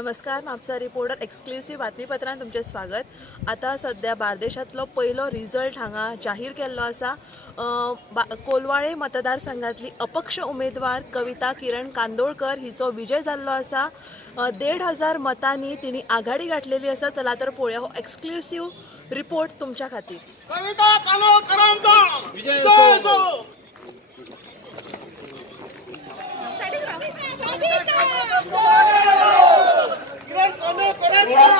नमस्कार Mapusa reporter exclusive बातमीपत्रांत तुमचें स्वागत. आतां सध्या बार्देशांतलो पयलो रिजल्ट हांगा जाहीर केल्लो आसा. कोलवाळे मतदारसंघातली अपक्ष उमेदवार कविता किरण कांदोळकर हिचो विजय जाल्लो आसा. देड हजार मतांनी तिणी आघाडी गाठलेली आसा. चला तर पळोवया हो एक्सक्लुसिव्ह रिपोर्ट तुमच्या खातीर कविता कानोळकरांचा विजय असो किरण कानोळकरांचा कविता कानोळकरांचा कविता कानोळकरांचा कविता कानोळकरांचा अभी तुम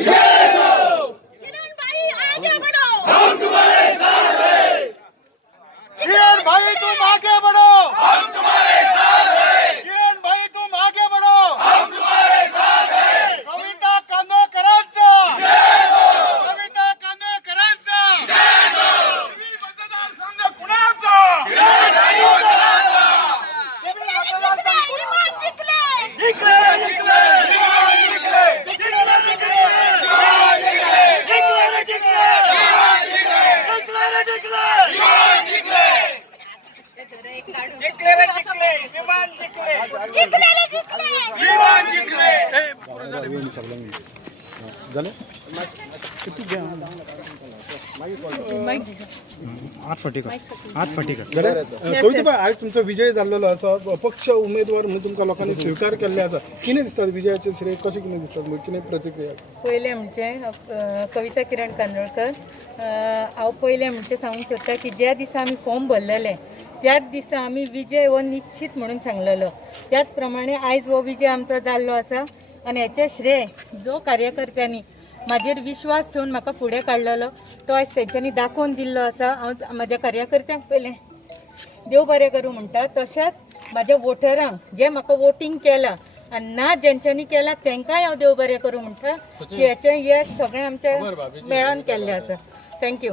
Yes! जिंकले झालं किती घ्या आठ आठ जाल्यार आज तुमचो विजय जाल्लो आसा अपक्ष उमेदवार म्हणून तुमकां लोकांनी स्विकार केल्ले आसा कितें दिसता विजयाचे श्रेय? कशें कितें दिसता कितें प्रतिक्रिया? पयलें म्हणजे कविता किरण कांदोळकर. हांव पयलें म्हणजे सांगूंक सोदता की ज्या दिसा आमी फॉर्म भरलेले त्याच दिसा आमी विजय हो निश्चित म्हणून सांगलेलो. त्याच प्रमाणे आयज हो विजय आमचो जाल्लो आसा आनी हेचें श्रेय जो कार्यकर्त्यांनी म्हाजेर विश्वास ठेवून म्हाका फुडें काडलेलो तो आयज तेंच्यांनी दाखोवन दिल्लो आसा हांव म्हाज्या कार्यकर्त्यांक पयलें देव बरें करूं म्हणटा तशेंच म्हाज्या वोटरांक जे म्हाका वोटींग केलां आनी ना जेंच्यांनी केलां तांकांय हांव देव बरें करूं म्हणटा. की हेचें यश सगळें आमचें मेळोन केल्लें आसा थँक्यू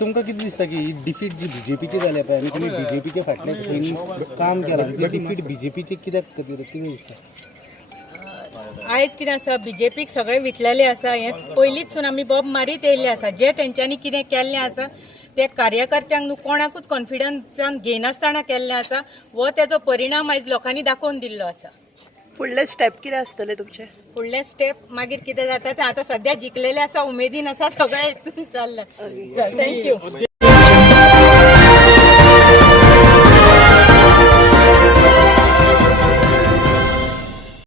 तुमकां कितें दिसता की ही डिफीट जी बीजेपीची जाल्या पळय आनी तुमी बीजेपीचे फाटल्या खंय काम केलां? ती डिफीट बीजेपीची कित्याक खातीर कितें दिसता आयज कितें आसा बीजेपीक सगळे विटलेले आसा हे पयलींचसून आमी बॉब मारीत येयल्ले आसा जे तेंच्यांनी कितें केल्लें आसा ते कार्यकर्त्यांक न्हू कोणाकूच कॉन्फिडन्सान घेनासतना केल्लें आसा हो तेजो परिणाम आयज लोकांनी दाखोवन दिल्लो आसा फुडले स्टेप कितें आसतले तुमचे? फुडले स्टेप मागीर कितें जाता तें आतां सध्या जिखलेले आसा उमेदीन आसा सगळें हितून चल्लें. चल थँक्यू